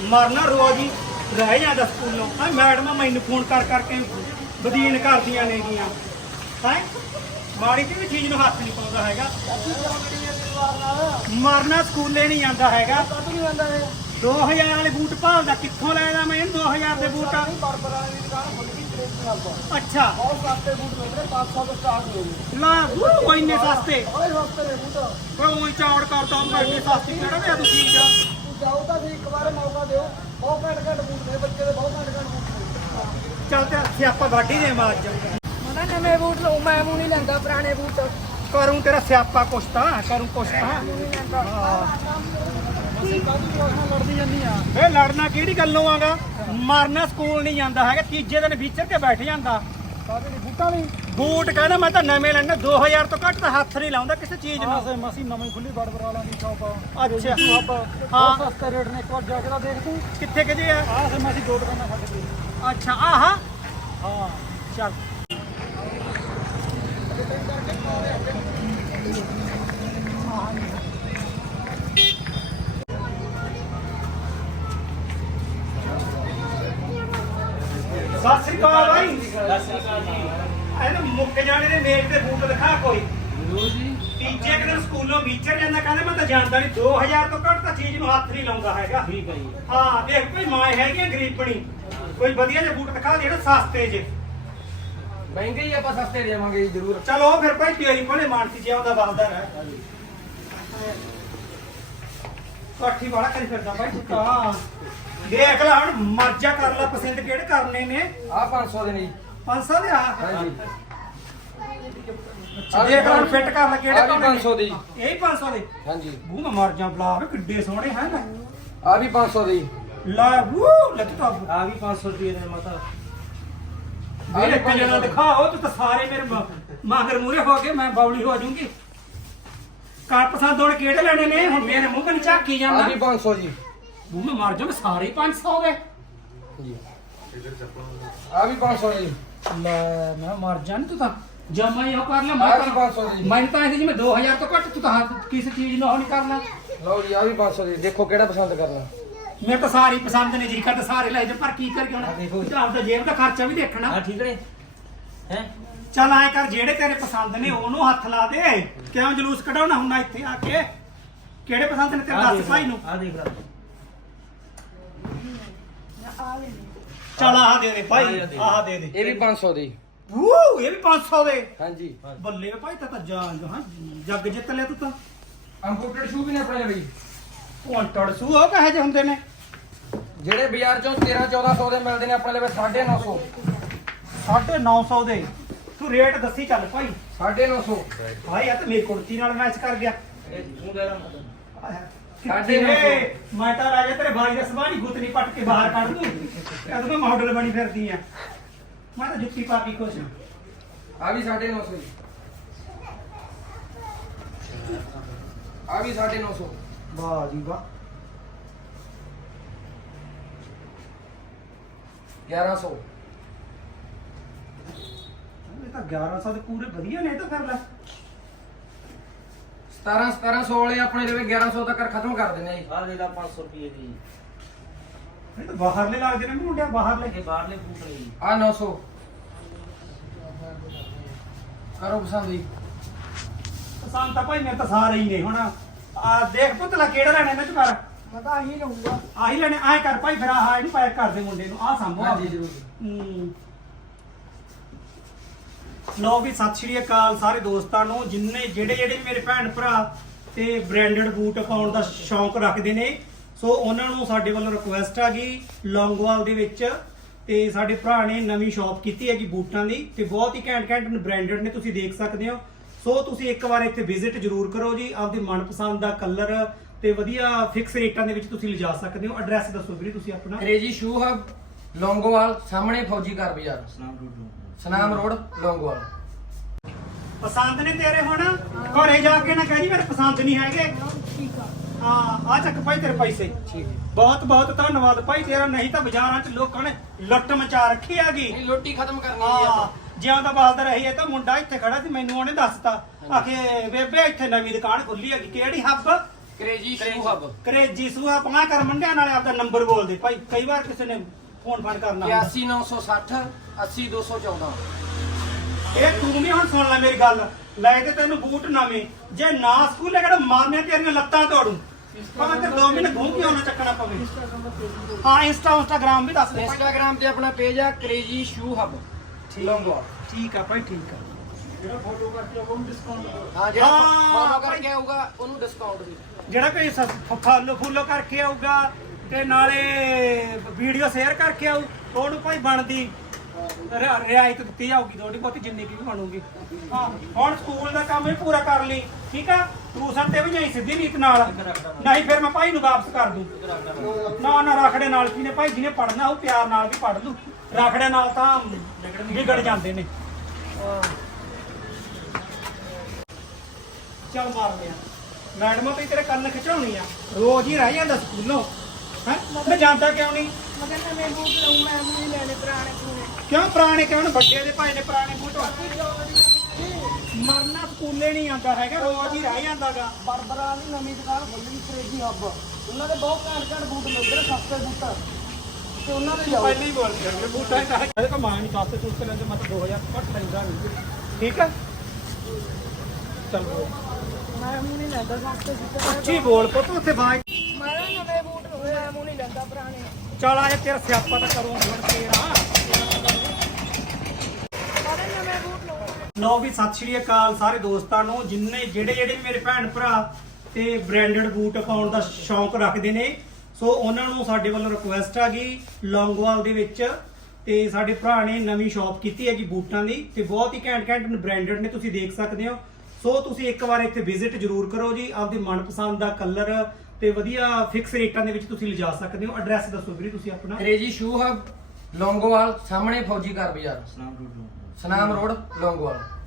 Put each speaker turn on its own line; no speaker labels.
ਮਰਨਾ ਰੋਜ਼ ਹੀ ਰਹਿ ਜਾਂਦਾ ਸਕੂਲੋਂ। ਹਾਂ ਮੈਡਮਾਂ ਮੈਨੂੰ ਫੋਨ ਕਰ ਕਰਕੇ ਬਦੀਨ ਕਰਦੀਆਂ ਨੇਗੀਆਂ। ਹੈ ਮਾੜੀ ਜਿਹੀ ਵੀ ਚੀਜ਼ ਨੂੰ ਹੱਥ ਨਹੀਂ ਪਾਉਂਦਾ ਹੈਗਾ। ਮਰਨਾ ਸਕੂਲੇ ਨਹੀਂ ਜਾਂਦਾ ਹੈਗਾ। 2000 ਵਾਲੇ ਬੂਟ ਭਾਲਦਾ ਕਿੱਥੋਂ ਲੈਦਾ ਮੈਂ ਇਹਨੂੰ 2000 ਦੇ ਬੂਟ। ਅੱਛਾ ਲਾ ਉਹ ਇੰਨੇ ਸਸਤੇ ਕੋਈ ਚੌੜ ਕਰਦਾ ਹੁੰਦਾ ਇੰਨੇ ਸਸਤੇ ਕਿਹੜਾ ਲਿਆ ਤੂੰ ਚੀਜ਼
ਜਾਓ ਤਾਂ ਇੱਕ ਵਾਰ ਮੌਕਾ ਦਿਓ। ਬਹੁਤ ਘੱਟ ਬੂਟ ਨੇ ਬੱਚੇ ਦੇ, ਬਹੁਤ ਘੱਟ ਬੂਟ।
ਚੱਲ ਤੇ ਸਿਆਪਾ ਵਾਢੀ ਦੇ ਮਾਰ ਜਾ।
ਮੈਂ ਨਵੇਂ ਬੂਟ ਲਊ, ਮੈਂ ਮੂੰਹ ਨਹੀਂ ਲੈਂਦਾ ਪੁਰਾਣੇ ਬੂਟ।
ਕਰੂੰ ਤੇਰਾ ਸਿਆਪਾ ਕੁਛ ਤਾਂ ਕਰੂੰ ਕੁਛ ਤਾਂ।
ਲੜਦੀ ਜਾਂਦੀ ਆ
ਵੇ ਲੜਨਾ ਕਿਹੜੀ ਗੱਲੋਂ ਆਗਾ। ਮਰਨਾ ਸਕੂਲ ਨਹੀਂ ਜਾਂਦਾ ਹੈਗਾ। ਤੀਜੇ ਦਿਨ ਵਿਚਰ ਕੇ ਬੈਠ ਜਾਂਦਾ।
ਬੂਟਾਂ ਵੀ
ਬੂਟ ਕਹਿੰਦਾ ਮੈਂ ਤਾਂ ਨਵੇਂ ਲੈਣੇ 2000 ਤੋਂ ਘੱਟ ਤਾਂ ਹੱਥ ਨਹੀਂ ਲਾਉਂਦਾ ਕਿਸੇ ਚੀਜ਼ ਨੂੰ।
ਮਸੀ ਨਵੀਂ ਖੁੱਲੀ ਬੜ ਬਰਾਲਾਂ ਦੀ ਸ਼ਾਪ ਆ।
ਅੱਛਾ
ਹਾਂ ਸਸਤੇ ਰੇਟ ਨੇ, ਇੱਕ ਵਾਰ ਜਾ ਕੇ ਤਾਂ ਦੇਖ ਤੂੰ।
ਕਿੱਥੇ ਕਿਹਦੇ ਆ?
ਆਹ ਸੇ ਮਸੀ ਦੋ ਦੁਕਾਨਾਂ ਛੱਡ ਗਈ।
ਅੱਛਾ ਆਹਾ
ਹਾਂ
ਚੱਲ ਸਤਿ ਸ੍ਰੀ ਅਕਾਲ ਬਾਈ।
ਸਤਿ ਸ੍ਰੀ ਅਕਾਲ ਜੀ।
ਇਹਨੂੰ ਮੁੱਕ ਜਾਣੇ ਦੇ ਮੇਜ਼ ਤੇ ਬੂਟ ਦਿਖਾ ਕੋਈ।
ਜ਼ਰੂਰ ਜੀ।
ਤੀਜੇ ਦਿਨ ਸਕੂਲੋਂ ਵਿਚਰ ਜਾਂਦਾ ਕਹਿੰਦਾ ਮੈਂ ਤਾਂ ਜਾਣਦਾ ਨਹੀਂ 2000 ਤੋਂ ਘੱਟ ਤਾਂ ਚੀਜ਼ ਨੂੰ ਹੱਥ ਨਹੀਂ ਲਾਉਂਦਾ ਹੈਗਾ।
ਠੀਕ ਹੈ ਜੀ।
ਹਾਂ ਦੇਖ ਭਾਈ ਮਾਂ ਹੈਗੀਆਂ ਗਰੀਬਣੀ। ਕੋਈ ਵਧੀਆ ਜਿਹਾ ਬੂਟ ਦਿਖਾ ਜਿਹੜਾ ਸਸਤੇ ਜੇ।
ਮਹਿੰਗੇ ਹੀ ਆਪਾਂ ਸਸਤੇ ਦੇਵਾਂਗੇ ਜੀ ਜ਼ਰੂਰ।
ਚਲੋ ਫਿਰ ਭਾਈ ਤੇਰੀ ਭਲੇ ਮਾਨਸੀ ਜਿਹਾ ਉਹਦਾ ਵਸਦਾ ਰਹਿ। ਕਾਠੀ ਵਾਲਾ ਕਰੀ ਫਿਰਦਾ ਭਾਈ ਤੂੰ ਤਾਂ। ਦੇਖ ਲੈ ਹੁਣ ਮਰਜ਼ਾ ਕਰ ਲੈ ਪਸੰਦ ਕਿਹੜੇ ਕਰਨੇ ਨੇ।
ਆਹ 500 ਦੇ ਨੇ ਜੀ।
500 ਦੇ ਆ।
ਹਾਂਜੀ।
ਦੇਖ ਲੈ ਹੁਣ ਫਿੱਟ ਕਰ ਲੈ ਕਿਹੜੇ
ਆਹ ਵੀ
ਪਾਉਣੇ ਨੇ।
500 ਦੇ।
ਇਹ ਹੀ 500 ਦੇ।
ਹਾਂਜੀ।
ਬੂ ਮੈਂ ਮਰ ਜਾ ਬਲਾ ਵੇ ਕਿੱਡੇ ਸੋਹਣੇ ਹੈ ਨਾ।
ਆਹ ਵੀ 500 ਦੇ।
ਲੈ ਵੂ ਲੱਗਾ
ਆਹ ਵੀ 500 ਰੁਪਏ ਦੇ ਮਾਤਾ।
ਮੇਰੇ ਕਿਹੜਾ ਦਿਖਾਓ ਤੂੰ ਤਾਂ ਸਾਰੇ ਮੇਰੇ ਮਾਗਰ ਮੂਰੇ ਹੋ ਗਏ ਮੈਂ ਬੌਲੀ ਹੋ ਜਾਊਂਗੀ। ਕਾਰ ਪਸੰਦ ਹੁਣ ਕਿਹੜੇ ਲੈਣੇ ਨੇ ਹੁਣ ਮੇਰੇ ਮੂੰਹ ਕਨ ਝਾਕੀ
ਆਹ
ਜਾਂਦਾ।
ਵੀ 500 ਜੀ।
ਬੂ ਮੈਂ ਮਰ ਜਾ ਸਾਰੇ 500 ਹੋ ਗਏ।
ਜੀ। ਆਹ ਵੀ 500 ਜੀ।
ਲੈ ਮੈਂ ਮਰ ਜਾ ਤੂੰ ਤਾਂ ਜਮਾ ਹੀ ਉਹ ਕਰ ਲੈ।
ਆਹ ਵੀ 500 ਦੀ।
ਮੈਂ ਤਾਂ ਇਹਦੀ ਜਿਵੇਂ 2000 ਤੋਂ ਘੱਟ ਤੂੰ ਤਾਂ ਕਿਸੇ ਚੀਜ਼ ਨੂੰ ਉਹ ਨਹੀਂ ਕਰਨਾ।
ਲਓ ਜੀ ਆਹ ਵੀ 500 ਦੀ। ਦੇਖੋ ਕਿਹੜਾ ਪਸੰਦ ਕਰਨਾ।
ਮੇਰੇ ਤਾਂ ਸਾਰੇ ਪਸੰਦ ਨੇ ਜੀ ਕਰ ਸਾਰੇ ਲੈ ਜਾ ਪਰ ਕੀ ਕਰਕੇ
ਆਹ ਦੇਖੋ।
ਹੁਣ ਆਪਦਾ ਜੇਬ ਦਾ ਖਰਚਾ ਵੀ ਦੇਖਣਾ।
ਠੀਕ ਨੇ ਹੈ।
ਚੱਲ ਐ ਕਰ ਜਿਹੜੇ ਤੇਰੇ ਪਸੰਦ ਨੇ ਉਹਨੂੰ ਹੱਥ ਲਾ ਦੇ। ਕਿਉਂ ਜਲੂਸ ਕਢਾਉਣਾ ਹੁੰਦਾ ਇੱਥੇ ਆ ਕੇ। ਕਿਹੜੇ ਪਸੰਦ ਨੇ ਤੇਰੇ ਦੱਸ ਭਾਈ ਨੂੰ।
ਆਹ ਦੇਖ ਲੈ।
ਚੱਲ ਆਹ ਦੇ ਦੇ ਭਾਈ ਆਹ ਦੇ ਦੇ।
ਇਹ ਵੀ 500 ਦੀ।
ਵੂ ਇਹ ਵੀ 500 ਦੇ।
ਹਾਂਜੀ।
ਬੱਲੇ ਭਾਈ ਤਾਂ ਜਾਨ ਹਾਂ ਜੱਗ ਜਿੱਤ ਲਿਆ ਤੂੰ ਤਾਂ।
ਕੰਪਿਊਟਰ ਸ਼ੂ ਵੀ ਨੇ ਆਪਣੇ ਲਈ।
ਕੁਆਂਟੜ ਸੂ ਉਹ ਕਹੇ ਜੇ ਹੁੰਦੇ ਨੇ।
ਜਿਹੜੇ ਬਾਜ਼ਾਰ ਚੋਂ 13-1400 ਦੇ ਮਿਲਦੇ ਨੇ ਆਪਣੇ ਲਈ 950।
950 ਦੇ। ਤੂੰ ਰੇਟ ਦੱਸੀ ਚੱਲ ਭਾਈ।
950।
ਭਾਈ ਆ ਤਾਂ ਮੇਰੀ ਕੁੜਤੀ ਨਾਲ ਮੈਚ ਕਰ ਗਿਆ।
ਤੂੰ ਕਹਿ ਰਹਾ
ਸਾਡੇ ਮੈਂ ਤਾਂ ਰਾਜਾ ਤੇਰੇ ਭਾਈ ਦਾ ਸਵਾਣੀ ਗੁੱਤਨੀ ਪੱਟ ਕੇ ਬਾਹਰ ਕੱਢ ਦੂੰ। ਕਦੋਂ ਮੈਂ ਮਾਡਲ ਬਣੀ ਫਿਰਦੀ ਆ। ਮੈਂ ਤਾਂ ਜੁੱਤੀ ਪਾ ਕੇ ਖੁਸ਼ ਹਾਂ।
ਆ ਵੀ 950 ਦੀ। ਆ ਵੀ 950।
ਵਾਹ ਜੀ ਵਾਹ।
1100।
ਇਹ ਤਾਂ 1100 ਦੇ ਪੂਰੇ ਵਧੀਆ ਨੇ। ਇਹ ਤਾਂ ਫਿਰ ਲੈ
1700 ਵਾਲੇ ਆਪਣੇ ਲਈ 1100 ਤੱਕ ਖਤਮ ਕਰ ਦਿੰਦੇ ਆ ਜੀ। ਆ ਦੇ ਲਾ 500 ਰੁਪਏ ਦੀ।
ਇਹ ਤਾਂ ਬਾਹਰਲੇ ਲੱਗਦੇ ਨੇ ਮੁੰਡਿਆ ਬਾਹਰਲੇ।
ਇਹ ਬਾਹਰਲੇ ਬੂਟ ਨੇ ਜੀ। ਆ 900 ਕਰੋ ਪਸੰਦ ਜੀ।
ਪਸੰਦ ਤਾਂ ਭਾਈ ਮੇਰੇ ਤਾਂ ਸਾਰੇ ਹੀ ਨੇ। ਹੁਣ ਆ ਦੇਖ ਪੁੱਤਲਾ ਕਿਹੜਾ ਲੈਣਾ ਇਹਨਾਂ ਚ ਕਰ।
ਮੈਂ ਤਾਂ ਆਹੀ ਲਊਂਗਾ।
ਆਹੀ ਲੈਣੇ ਆਏ ਕਰ ਭਾਈ ਫਿਰ ਆਹ ਇਹਨੂੰ ਪੈਕ ਕਰ ਦੇ ਮੁੰਡੇ ਨੂੰ। ਆਹ ਸੰਭੋ
ਹਾਂਜੀ ਜ਼ਰੂਰ।
ਲੋ ਵੀ ਸਤਿ ਸ਼੍ਰੀ ਅਕਾਲ ਸਾਰੇ ਦੋਸਤਾਂ ਨੂੰ ਜਿੰਨੇ ਜਿਹੜੇ ਮੇਰੇ ਭੈਣ ਭਰਾ ਤੇ ਬ੍ਰਾਂਡਡ ਬੂਟ ਪਾਉਣ ਦਾ ਸ਼ੌਂਕ ਰੱਖਦੇ ਨੇ। ਸੋ ਉਹਨਾਂ ਨੂੰ ਸਾਡੇ ਵੱਲੋਂ ਰਿਕੁਐਸਟ ਆ ਗਈ ਲੌਂਗੋਵਾਲ ਦੇ ਵਿੱਚ ਤੇ ਸਾਡੇ ਭਰਾ ਨੇ ਨਵੀਂ ਸ਼ਾਪ ਕੀਤੀ ਹੈਗੀ ਬੂਟਾਂ ਦੀ ਤੇ ਬਹੁਤ ਹੀ ਘੈਂਟ ਬ੍ਰਾਂਡਡ ਨੇ ਤੁਸੀਂ ਦੇਖ ਸਕਦੇ ਹੋ। ਸੋ ਤੁਸੀਂ ਇੱਕ ਵਾਰ ਇੱਥੇ ਵਿਜ਼ਿਟ ਜ਼ਰੂਰ ਕਰੋ ਜੀ। ਆਪਦੇ ਮਨਪਸੰਦ ਦਾ ਕਲਰ ਤੇ ਵਧੀਆ ਫਿਕਸ ਰੇਟਾਂ ਦੇ ਵਿੱਚ ਤੁਸੀਂ ਲਿਜਾ ਸਕਦੇ ਹੋ। ਐਡਰੈਸ ਦੱਸੋ ਵੀਰੇ ਤੁਸੀਂ ਆਪਣਾ।
ਕਰੇਜੀ ਸ਼ੂ ਹਬ ਲੌਂਗੋਵਾਲ ਸਾਹਮਣੇ ਫੌਜੀ ਘਰ ਬਾਜ਼ਾਰ ਸਨਾਮ ਰੋਡ ਲੌਂਗੋਵਾਲ।
ਪਸੰਦ ਨੇ ਤੇਰੇ ਹੁਣ ਘਰੇ ਜਾ ਕੇ ਨਾ ਕਹੀ ਮੇਰੇ ਪਸੰਦ ਨਹੀਂ ਹੈਗੇ।
ਠੀਕ ਆ।
ਹਾਂ ਆ ਚੱਕ ਭਾਈ ਤੇਰੇ ਪੈਸੇ।
ਠੀਕ ਹੈ।
ਬਹੁਤ ਬਹੁਤ ਧੰਨਵਾਦ ਭਾਈ ਤੇਰਾ। ਨਹੀਂ ਤਾਂ ਬਾਜ਼ਾਰਾਂ 'ਚ ਲੋਕਾਂ ਨੇ ਲੁੱਟ ਮਚਾ ਰੱਖੀ ਹੈਗੀ।
ਨਹੀਂ ਲੋਟੀ ਖਤਮ ਕਰਨੀ ਹੈ
ਹਾਂ
ਆਪਾਂ।
ਜਿਉਂ ਦਾ ਬਾਲਦਾ ਰਹੀ ਹੈ ਤਾਂ ਮੁੰਡਾ ਇੱਥੇ ਖੜਾ ਸੀ ਮੈਨੂੰ ਉਹਨੇ ਦੱਸਤਾ ਆਖੇ ਬੇਬੇ ਇੱਥੇ ਨਵੀਂ ਦੁਕਾਨ ਖੁੱਲੀ ਹੈਗੀ। ਕਿਹੜੀ ਹੱਬ
ਕ੍ਰੇਜੀ ਸ਼ੂ ਹੱਬ
ਕਰੇਜੀ ਸੂਆ ਪਾ ਕਰ ਮੰਡਿਆਂ ਨਾਲੇ ਆਪਦਾ ਨੰਬਰ ਬੋਲ ਦੇ ਭਾਈ, ਕਈ ਵਾਰ ਕਿਸੇ ਨੇ ਫੋਨ ਕਰਨਾ ਹੁੰਦਾ।
81960 80214।
ਇਹ ਤੂੰ ਵੀ ਹੁਣ ਸੁਣ ਲੈ ਮੇਰੀ ਗੱਲ, ਲੈ ਕੇ ਤੈਨੂੰ ਬੂਟ ਨਵੇਂ, ਜੇ ਨਾ ਸਕੂਲੇ ਕਿਹੜਾ ਮਾਰਨੇ ਤੇਰੀਆਂ ਲੱਤਾਂ ਤੋੜੂ, ਭਾਵੇਂ ਤੇ 2 ਮਹੀਨੇ ਘੂਮ ਕੇ ਆਉਣਾ ਚੱਕਣਾ ਪਵੇ। ਹਾਂ ਇੰਸਟਾਗ੍ਰਾਮ ਵੀ ਦੱਸ ਦੇ ਭਾਈ।
ਇੰਸਟਾਗ੍ਰਾਮ ਤੇ ਆਪਣਾ ਪੇਜ ਆ ਕ੍ਰੇਜੀ ਸ਼ੂ ਹੱਬ ਲੌਂਗੋਵਾਲ।
ਠੀਕ ਆ ਭਾਈ, ਠੀਕ ਆ।
ਜਿਹੜਾ ਫੋਟੋ ਕਰਕੇ ਉਹ ਡਿਸਕਾਊਂਟ
ਹਾਂ ਜਿਹੜਾ
ਹਾਂ,
ਫੋਲੋ
ਭਾਈ।
ਕਰਕੇ ਆਊਗਾ ਉਹਨੂੰ ਡਿਸਕਾਊਂਟ ਵੀ।
ਜਿਹੜਾ ਕੋਈ ਫੋਲੋ ਕਰਕੇ ਆਊਗਾ ਤੇ ਨਾਲੇ ਵੀਡੀਓ ਸ਼ੇਅਰ ਕਰਕੇ ਆਊ, ਉਹਨੂੰ ਭਾਈ ਬਣਦੀ ਰਿਆਇਤ ਦਿੱਤੀ ਜਾਊਗੀ, ਥੋੜੀ ਬਹੁਤੀ ਜਿੰਨੀ ਕੀ ਵੀ ਬਣੂਗੀ। ਹਾਂ ਹੁਣ ਸਕੂਲ ਦਾ ਕੰਮ ਵੀ ਪੂਰਾ ਕਰ ਲਈ, ਠੀਕ ਆ। ਟਿਊਸ਼ਨ ਤੇ ਵੀ ਜਾਈ ਸਿੱਧੀ ਨੀਤ ਨਾਲ, ਨਹੀਂ ਫਿਰ ਮੈਂ ਭਾਈ ਨੂੰ ਵਾਪਸ ਕਰ ਦੂੰ। ਨਾ ਨਾ ਰਾਖੜੇ ਨਾਲ ਕੀ ਨੇ ਭਾਈ, ਜਿਹਨੇ ਪੜਨਾ ਉਹ ਪਿਆਰ ਨਾਲ ਵੀ ਪੜ ਲੂ, ਰਾਖੜੇ ਨਾਲ ਤਾਂ ਵਿਗੜ ਜਾਂਦੇ ਨੇ। ਚੱਲ ਮਾਰਦੇ ਆ ਮੈਡਮਾਂ ਤੇ ਤੇਰੇ ਕੰਨ ਖਿਚਾਉਣੀ ਆ, ਰੋਜ਼ ਹੀ ਰਹਿ ਜਾਂਦਾ ਸਕੂਲੋਂ। ਹੈ ਮੈਂ ਜਾਂਦਾ ਕਿਉਂ ਨਹੀਂ?
ਮੈਂ ਕਹਿੰਦਾ ਮੈਂ ਬੂਟ ਲਊਂ, ਮੈਂ ਨਹੀਂ ਲੈਣੇ ਪੁਰਾਣੇ ਪੂਰੇ।
ਕਿਉਂ ਪੁਰਾਣੇ, ਕਿਉਂ ਵੱਡੇ ਦੇ ਭਾਈ ਨੇ ਪੁਰਾਣੇ ਬੂਟ ਮਰਨਾ ਸਕੂਲੇ ਨਹੀਂ ਆਉਂਦਾ ਹੈਗਾ, ਰੋਜ਼ ਹੀ ਰਹਿ ਜਾਂਦਾਗਾ।
ਬਰਬਰਾਂ ਦੀ ਨਵੀਂ ਦੁਕਾਨ ਖੁੱਲੀ ਕ੍ਰੇਜੀ ਹੱਬ, ਉਹਨਾਂ ਦੇ ਬਹੁਤ ਘੈਂਟ ਬੂਟ ਮਿਲਦੇ ਨੇ, ਸਸਤੇ ਬੂਟ ਤੇ ਉਹਨਾਂ ਦੇ ਜਾਓ।
ਪਹਿਲਾਂ ਹੀ ਬੋਲ ਕੇ ਬੂਟਾਂ ਹੀ ਤਾਂ ਇਹਦੇ ਕੋ ਮਾਂ ਨਹੀਂ ਪਾਸੇ ਚੂਸ ਕੇ ਲੈਂਦੇ, ਮਤ 2000 ਘੱਟ ਲੈਂਦਾ ਨਹੀਂ, ਠੀਕ ਆ। ਚੱਲ ਬੋਲ,
ਮੈਂ ਮੂੰਹ ਨਹੀਂ ਲੈਂਦਾ, ਸਸਤੇ ਬੂਟ
ਉੱਚੀ ਬੋਲ ਪੁੱਤ, ਉੱਥੇ ਬਾਜ।
ਮੈਂ ਨਵੇਂ ਬੂਟ ਹੋਇਆ ਮੂੰਹ ਨਹੀਂ ਲੈਂਦਾ ਪੁਰਾਣੇ।
ਚੱਲ ਆਏ ਤੇਰਾ ਸਿਆਪਾ ਤਾਂ ਕਰੂੰਗਾ ਹੁਣ ਤੇਰਾ।
ਸਾਰੇ ਨਵੇਂ ਬੂਟ ਲਓ।
ਲਓ ਵੀ ਸਤਿ ਸ਼੍ਰੀ ਅਕਾਲ ਸਾਰੇ ਦੋਸਤਾਂ ਨੂੰ, ਜਿਹੜੇ ਵੀ ਮੇਰੇ ਭੈਣ ਭਰਾ ਤੇ ਬ੍ਰਾਂਡਡ ਬੂਟ ਪਾਉਣ ਦਾ ਸ਼ੌਂਕ ਰੱਖਦੇ ਨੇ, ਸੋ ਉਹਨਾਂ ਨੂੰ ਸਾਡੇ ਵੱਲੋਂ ਰਿਕੁਐਸਟ ਆ ਗਈ ਲੌਂਗੋਵਾਲ ਦੇ ਵਿੱਚ, ਤੇ ਸਾਡੇ ਭਰਾ ਨੇ ਨਵੀਂ ਸ਼ਾਪ ਕੀਤੀ ਹੈਗੀ ਬੂਟਾਂ ਦੀ, ਤੇ ਬਹੁਤ ਹੀ ਘੈਂਟ ਬ੍ਰਾਂਡਡ ਨੇ, ਤੁਸੀਂ ਦੇਖ ਸਕਦੇ ਹੋ। ਸੋ ਤੁਸੀਂ ਇੱਕ ਵਾਰ ਇੱਥੇ ਵਿਜ਼ਿਟ ਜ਼ਰੂਰ ਕਰੋ ਜੀ, ਆਪਦੀ ਮਨਪਸੰਦ ਦਾ ਕਲਰ ਤੇ ਵਧੀਆ ਫਿਕਸ ਰੇਟਾਂ ਦੇ ਵਿੱਚ ਤੁਸੀਂ ਲਿਜਾ ਸਕਦੇ ਹੋ। ਐਡਰੈਸ ਦੱਸੋ ਵੀਰੇ ਤੁਸੀਂ ਆਪਣਾ।
ਕ੍ਰੇਜੀ ਸ਼ੂ ਹੱਬ ਲੌਂਗੋਵਾਲ, ਸਾਹਮਣੇ ਫੌਜੀ ਘਰ ਬਾਜ਼ਾਰ, ਸਨਾਮ ਰੋਡ ਲੌਂਗੋਵਾਲ।